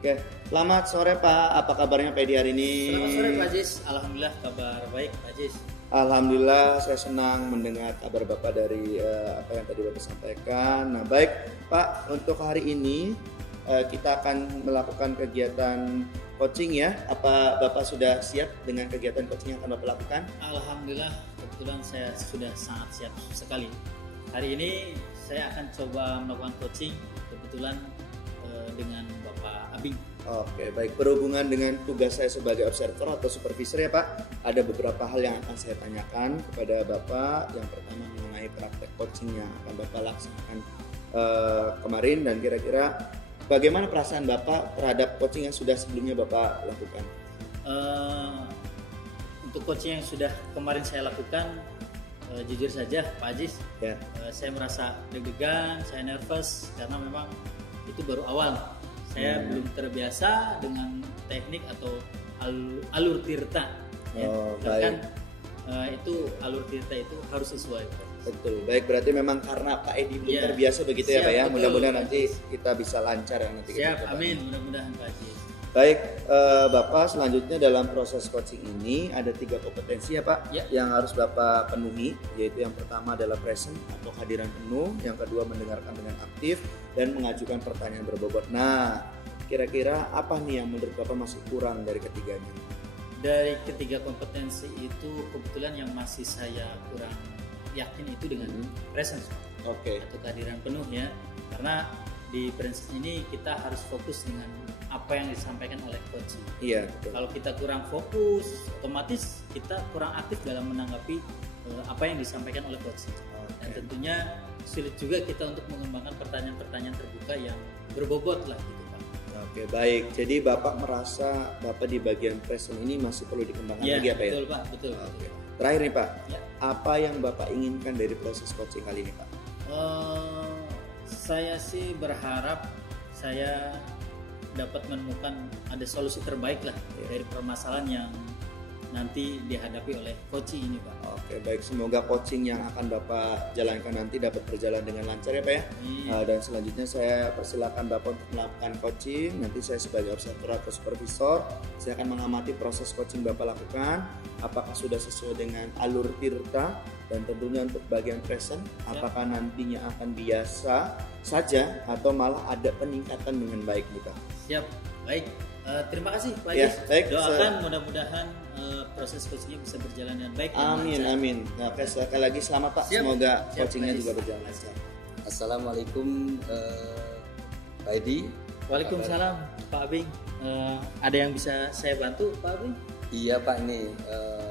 Oke, selamat sore Pak. Apa kabarnya Pak Edi hari ini? Selamat sore Pak Aziz. Alhamdulillah kabar baik Pak Aziz. Alhamdulillah saya senang mendengar kabar Bapak dari apa yang tadi Bapak sampaikan. Nah baik Pak, untuk hari ini kita akan melakukan kegiatan coaching ya. Apa Bapak sudah siap dengan kegiatan coaching yang akan Bapak lakukan? Alhamdulillah kebetulan saya sudah sangat siap sekali. Hari ini saya akan coba melakukan coaching kebetulan dengan Bapak Abing. Oke, baik. Berhubungan dengan tugas saya sebagai observer atau supervisor ya Pak, ada beberapa hal yang akan saya tanyakan kepada Bapak. Yang pertama mengenai praktek coaching yang akan Bapak laksanakan kemarin, dan kira-kira bagaimana perasaan Bapak terhadap coaching yang sudah sebelumnya Bapak lakukan? Untuk coaching yang sudah kemarin saya lakukan, jujur saja Pak Aziz, Ya. saya merasa deg-degan, saya nervous karena memang itu baru awal. Saya belum terbiasa dengan teknik atau alur tirta. Ya. Oh, Bahkan itu alur tirta itu harus sesuai. Betul, baik, berarti memang karena Pak Edi belum Ya. terbiasa begitu ya Siap, Pak ya. betul. Mudah-mudahan nanti kita bisa lancar ya nanti. Siap, kita amin, mudah-mudahan Pak Aziz. Baik, Bapak, selanjutnya dalam proses coaching ini ada 3 kompetensi ya Pak Ya. yang harus Bapak penuhi, yaitu yang pertama adalah present atau kehadiran penuh, yang kedua mendengarkan dengan aktif, dan mengajukan pertanyaan berbobot. Nah, kira-kira apa nih yang menurut Bapak masih kurang dari ketiganya? Dari ketiga kompetensi itu kebetulan yang masih saya kurang yakin itu dengan presence Oke. atau kehadiran penuh ya, karena di presence ini kita harus fokus dengan apa yang disampaikan oleh coach. Iya, betul. Kalau kita kurang fokus, otomatis kita kurang aktif dalam menanggapi apa yang disampaikan oleh coach. Dan tentunya sulit juga kita untuk mengembangkan pertanyaan-pertanyaan terbuka yang berbobot lah gitu Pak. Oke, baik. Jadi Bapak merasa Bapak di bagian present ini masih perlu dikembangkan Ya, lagi apa ya? betul Pak, betul. Oke. Terakhir nih Pak, Ya. apa yang Bapak inginkan dari proses coaching kali ini Pak? Saya sih berharap saya dapat menemukan ada solusi terbaik lah dari permasalahan yang nanti dihadapi oleh coach ini Pak. Oke, baik. Semoga coaching yang akan Bapak jalankan nanti dapat berjalan dengan lancar ya Pak ya. Dan selanjutnya saya persilakan Bapak untuk melakukan coaching. Nanti saya sebagai observer atau supervisor, saya akan mengamati proses coaching Bapak lakukan. Apakah sudah sesuai dengan alur tirta, dan tentunya untuk bagian present, apakah nantinya akan biasa saja atau malah ada peningkatan dengan baik nih Pak. Siap, baik. Terima kasih Pak Ya, Aziz. baik, Doakan mudah-mudahan proses coachingnya bisa berjalan dengan baik. dan Amin, lancar. amin. Nah, sekali lagi selamat Pak. Siap. Semoga Siap, coachingnya Pak Aziz. juga berjalan lancar. Assalamualaikum Pak Edi. Waalaikumsalam Pak Abing. Ada yang bisa saya bantu Pak Abing? Iya Pak, ini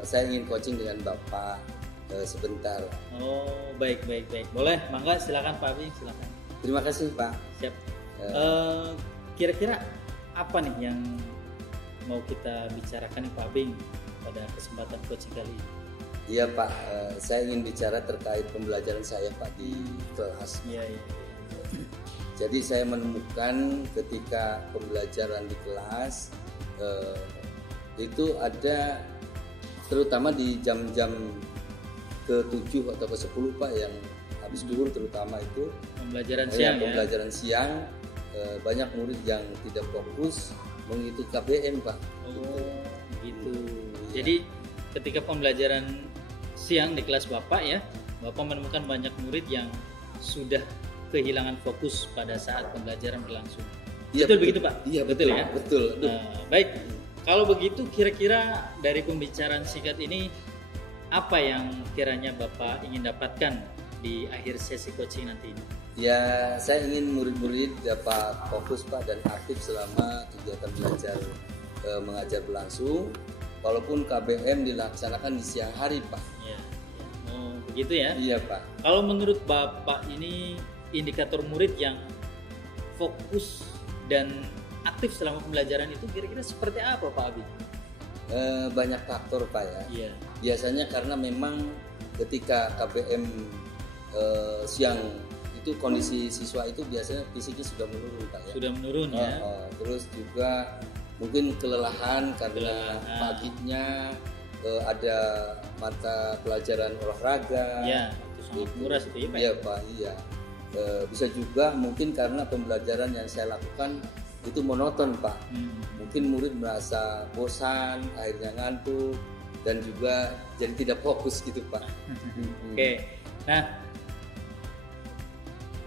saya ingin coaching dengan Bapak sebentar. Oh, baik. Boleh, mangga silakan Pak Abing, silakan. Terima kasih Pak. Siap. Kira-kira apa nih yang mau kita bicarakan nih Pak Abing pada kesempatan coaching kali ini? Iya Pak, saya ingin bicara terkait pembelajaran saya Pak di kelas. Iya. Jadi saya menemukan ketika pembelajaran di kelas itu ada terutama di jam-jam ke-7 atau ke-10 Pak, yang habis duhur terutama itu Pembelajaran siang ya. pembelajaran siang, banyak murid yang tidak fokus mengikuti KBM Pak. Oh, gitu. Iya. Jadi ketika pembelajaran siang di kelas Bapak ya, Bapak menemukan banyak murid yang sudah kehilangan fokus pada saat pembelajaran berlangsung. Iya, betul begitu Pak? Iya, betul ya. Betul. Baik, kalau begitu kira-kira dari pembicaraan singkat ini apa yang kiranya Bapak ingin dapatkan di akhir sesi coaching nanti ini? Ya, saya ingin murid-murid dapat fokus Pak dan aktif selama kegiatan belajar mengajar berlangsung, walaupun KBM dilaksanakan di siang hari Pak. Ya. Oh, begitu ya? Iya Pak. Kalau menurut Bapak ini indikator murid yang fokus dan aktif selama pembelajaran itu kira-kira seperti apa Pak Abi? Banyak faktor Pak ya. Iya. Biasanya karena memang ketika KBM siang itu kondisi siswa itu biasanya fisiknya sudah menurun Pak ya. Sudah menurun ya. Terus juga mungkin kelelahan karena paginya ada mata pelajaran olahraga. Ya, itu sangat kuras itu ya Pak. Iya Pak, iya. Bisa juga mungkin karena pembelajaran yang saya lakukan itu monoton Pak. Mungkin murid merasa bosan, akhirnya ngantuk dan juga jadi tidak fokus gitu Pak. Oke. Nah,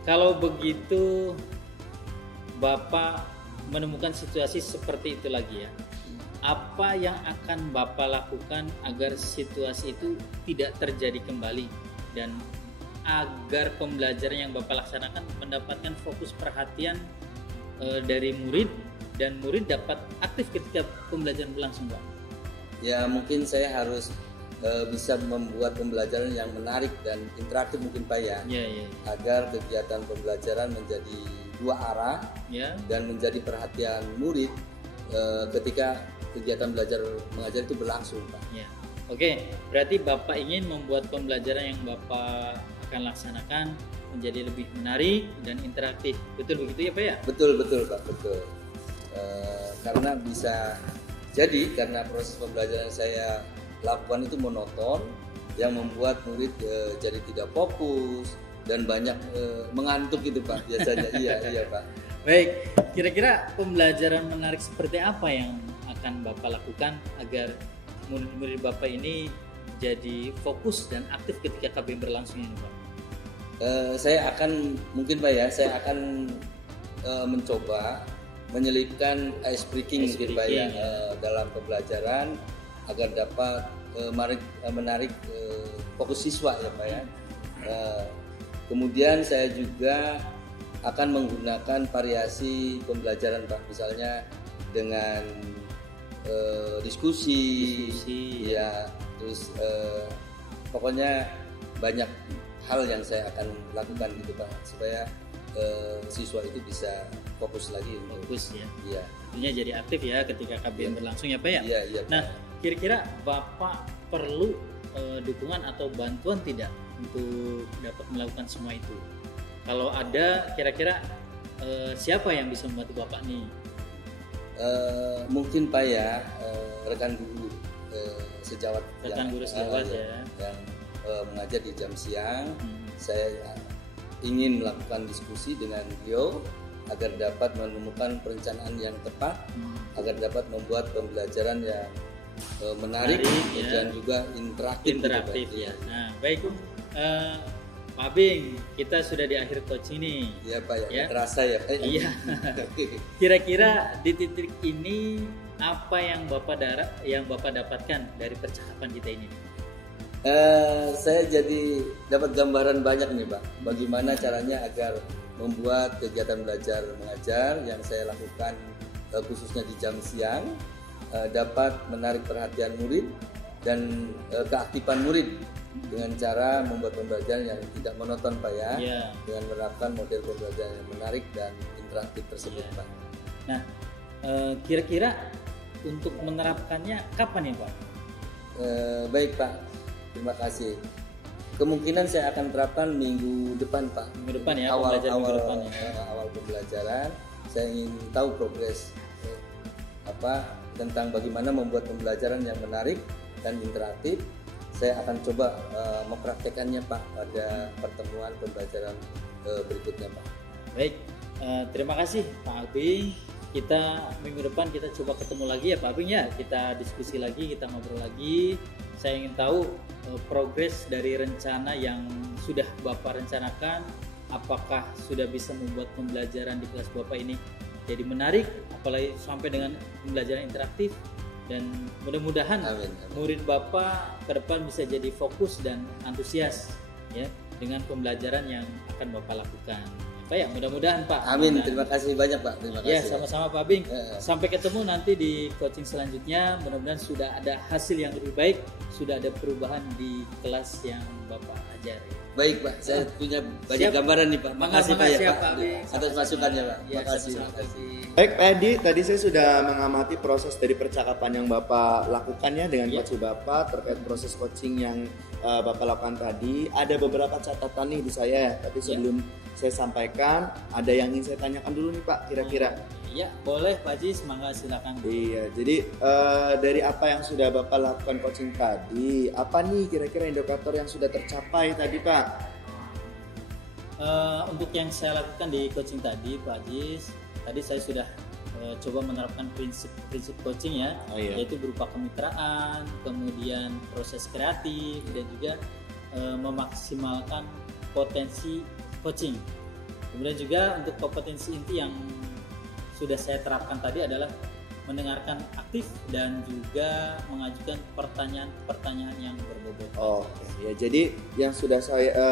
kalau begitu Bapak menemukan situasi seperti itu lagi ya, apa yang akan Bapak lakukan agar situasi itu tidak terjadi kembali dan agar pembelajaran yang Bapak laksanakan mendapatkan fokus perhatian dari murid dan murid dapat aktif ketika pembelajaran berlangsung Pak? Ya mungkin saya harus bisa membuat pembelajaran yang menarik dan interaktif mungkin Pak ya. Agar kegiatan pembelajaran menjadi dua arah dan menjadi perhatian murid ketika kegiatan belajar mengajar itu berlangsung Pak. Oke, berarti Bapak ingin membuat pembelajaran yang Bapak akan laksanakan menjadi lebih menarik dan interaktif, betul begitu ya Pak ya? Betul Pak, betul. Karena bisa jadi karena proses pembelajaran saya lakukan itu monoton yang membuat murid jadi tidak fokus dan banyak mengantuk gitu Pak biasanya. iya Pak. Baik, kira-kira pembelajaran menarik seperti apa yang akan Bapak lakukan agar murid-murid Bapak ini jadi fokus dan aktif ketika KBM berlangsung ini Pak? Saya akan mungkin Pak ya, saya akan mencoba menyelipkan ice breaking mungkin Pak ya, dalam pembelajaran agar dapat menarik fokus siswa ya Pak ya. Kemudian saya juga akan menggunakan variasi pembelajaran Pak, misalnya dengan diskusi ya, terus pokoknya banyak hal yang saya akan lakukan gitu Pak supaya siswa itu bisa fokus lagi. Fokus ya. Iya. Artinya jadi aktif ya ketika KBM berlangsung ya Pak ya. Iya. Nah, kira-kira Bapak perlu dukungan atau bantuan tidak untuk dapat melakukan semua itu? Kalau ada, kira-kira siapa yang bisa membantu Bapak nih? Mungkin Pak ya, rekan guru sejawat. Rekan guru sejawat ya. Yang mengajar di jam siang. Saya ingin melakukan diskusi dengan beliau agar dapat menemukan perencanaan yang tepat, agar dapat membuat pembelajaran yang menarik dan juga interaktif ya. Nah, baik Pak Bing, kita sudah di akhir coaching nih. Iya Pak ya, terasa ya. Iya. Kira-kira di titik ini apa yang Bapak dapatkan dari percakapan kita ini? Saya jadi dapat gambaran banyak nih Pak, bagaimana caranya agar membuat kegiatan belajar mengajar yang saya lakukan khususnya di jam siang dapat menarik perhatian murid dan keaktifan murid dengan cara membuat pembelajaran yang tidak monoton Pak ya, dengan menerapkan model pembelajaran yang menarik dan interaktif tersebut Pak. Nah, kira-kira untuk menerapkannya kapan ya Pak? Baik Pak, terima kasih. Kemungkinan saya akan terapkan minggu depan Pak. Minggu depan ya, awal pembelajaran. Saya ingin tahu progres tentang bagaimana membuat pembelajaran yang menarik dan interaktif. Saya akan coba mempraktekannya Pak pada pertemuan pembelajaran berikutnya Pak. Baik, terima kasih Pak Abing. Kita minggu depan kita coba ketemu lagi ya Pak Abing ya. Kita diskusi lagi, kita ngobrol lagi. Saya ingin tahu progres dari rencana yang sudah Bapak rencanakan apakah sudah bisa membuat pembelajaran di kelas Bapak ini jadi menarik, apalagi sampai dengan pembelajaran interaktif, dan mudah-mudahan murid Bapak ke depan bisa jadi fokus dan antusias ya dengan pembelajaran yang akan Bapak lakukan. Pak ya, mudah-mudahan Pak. Amin. Terima kasih banyak Pak. Terima kasih. Ya, sama-sama Pak Bing. Sampai ketemu nanti di coaching selanjutnya. Mudah-mudahan sudah ada hasil yang lebih baik, sudah ada perubahan di kelas yang Bapak ajari. Baik Pak, saya punya banyak gambaran nih Pak. Makasih Pak ya Pak atas masukannya Pak. Ya, Makasih. Baik Pak Edi, tadi saya sudah mengamati proses dari percakapan yang Bapak lakukan ya dengan coach Bapak terkait proses coaching yang Bapak lakukan tadi. Ada beberapa catatan nih di saya, tapi sebelum saya sampaikan, ada yang ingin saya tanyakan dulu nih Pak, kira-kira. Ya, boleh Pak Haji, semangat silakan. Iya, jadi dari apa yang sudah Bapak lakukan coaching tadi, apa nih kira-kira indikator yang sudah tercapai tadi Pak? Untuk yang saya lakukan di coaching tadi Pak Haji, tadi saya sudah coba menerapkan prinsip coaching ya, yaitu berupa kemitraan, kemudian proses kreatif, dan juga memaksimalkan potensi coaching. Kemudian juga untuk kompetensi inti yang sudah saya terapkan tadi adalah mendengarkan aktif dan juga mengajukan pertanyaan-pertanyaan yang berbobot. Oke, ya jadi yang sudah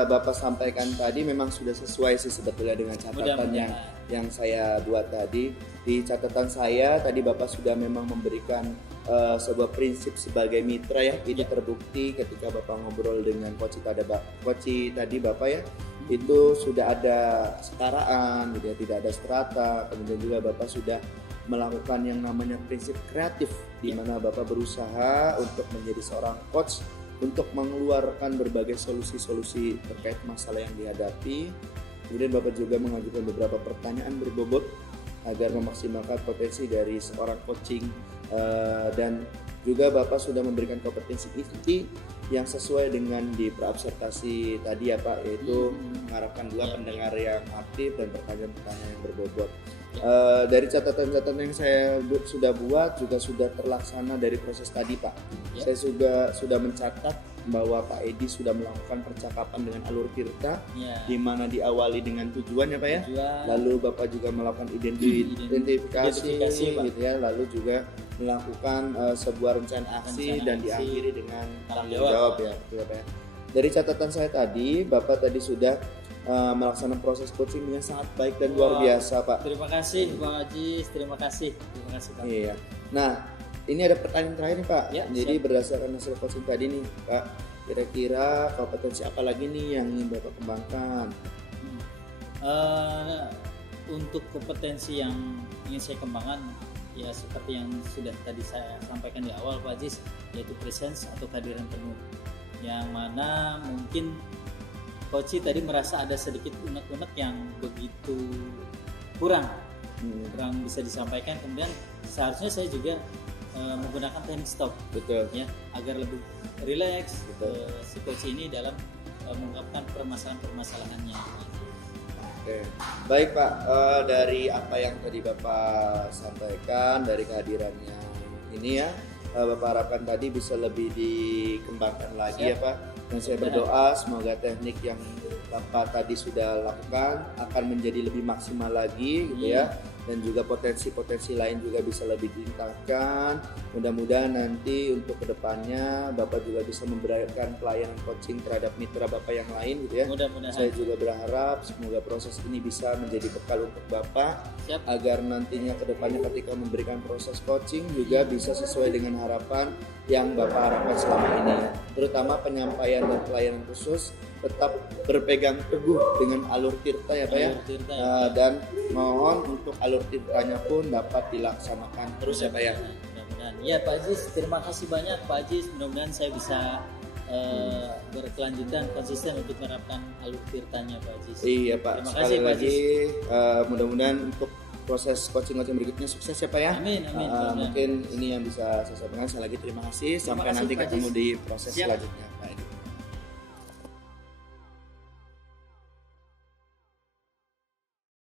Bapak sampaikan tadi memang sudah sesuai sih sebetulnya dengan catatan yang saya buat tadi. Di catatan saya tadi Bapak sudah memang memberikan sebuah prinsip sebagai mitra ya. Itu terbukti ketika Bapak ngobrol dengan coach tadi Bapak ya. Itu sudah ada setaraan, gitu ya, tidak ada strata. Kemudian juga Bapak sudah melakukan yang namanya prinsip kreatif, di mana Bapak berusaha untuk menjadi seorang coach untuk mengeluarkan berbagai solusi-solusi terkait masalah yang dihadapi. Kemudian Bapak juga mengajukan beberapa pertanyaan berbobot agar memaksimalkan potensi dari seorang coaching, dan juga Bapak sudah memberikan kompetensi inti yang sesuai dengan di praobservasi tadi ya Pak, yaitu mengharapkan dua pendengar yang aktif dan pertanyaan-pertanyaan yang berbobot. Dari catatan-catatan yang saya sudah buat juga sudah terlaksana dari proses tadi Pak. Saya sudah mencatat bahwa Pak Edi sudah melakukan percakapan dengan Alur Tirta, di mana diawali dengan tujuan ya Pak ya. Lalu Bapak juga melakukan identifikasi gitu ya, lalu juga melakukan sebuah rencana aksi dan diakhiri dengan tanggung jawab ya, Pak ya. Dari catatan saya tadi, Bapak tadi sudah melaksanakan proses coaching dengan sangat baik dan luar biasa Pak. Terima kasih Bang Haji, terima kasih Pak. Iya. Nah, ini ada pertanyaan terakhir nih Pak. Ya, jadi berdasarkan hasil coaching tadi nih Pak, kira-kira kompetensi apa lagi nih yang ingin Bapak kembangkan? Untuk kompetensi yang ingin saya kembangkan ya seperti yang sudah tadi saya sampaikan di awal Pak Aziz, yaitu presence atau kehadiran penuh, yang mana mungkin coach tadi merasa ada sedikit unek-unek yang begitu kurang bisa disampaikan. Kemudian seharusnya saya juga menggunakan teknik stop, ya, agar lebih rileks si coach ini dalam mengungkapkan permasalahan-permasalahannya. Oke, baik Pak, dari apa yang tadi Bapak sampaikan, dari kehadirannya ini ya, Bapak harapkan tadi bisa lebih dikembangkan lagi ya Pak. Dan saya berdoa semoga teknik yang Bapak tadi sudah lakukan akan menjadi lebih maksimal lagi gitu ya. Dan juga potensi-potensi lain juga bisa lebih ditingkatkan. Mudah-mudahan nanti untuk kedepannya Bapak juga bisa memberikan pelayanan coaching terhadap mitra Bapak yang lain gitu ya. Mudah-mudahan. Saya juga berharap semoga proses ini bisa menjadi bekal untuk Bapak. Siap. Agar nantinya kedepannya ketika memberikan proses coaching juga bisa sesuai dengan harapan yang Bapak harapkan selama ini. Terutama penyampaian dan pelayanan khusus tetap berpegang teguh dengan Alur Tirta ya Pak ya. Dan mohon untuk Alur Tirtanya pun dapat dilaksanakan terus ya Pak ya. Mudah-mudahan. Ya Pak Aziz, terima kasih banyak Pak Aziz. Mudah-mudahan saya bisa berkelanjutan konsisten untuk menerapkan Alur Tirtanya Pak Aziz. Iya Pak. Terima sekali kasih Pak lagi Aziz. Mudah-mudahan untuk proses coaching berikutnya sukses ya Pak ya. Amin. Mungkin ini yang bisa saya sampaikan. Sekali lagi terima kasih. Sampai nanti ketemu di proses selanjutnya.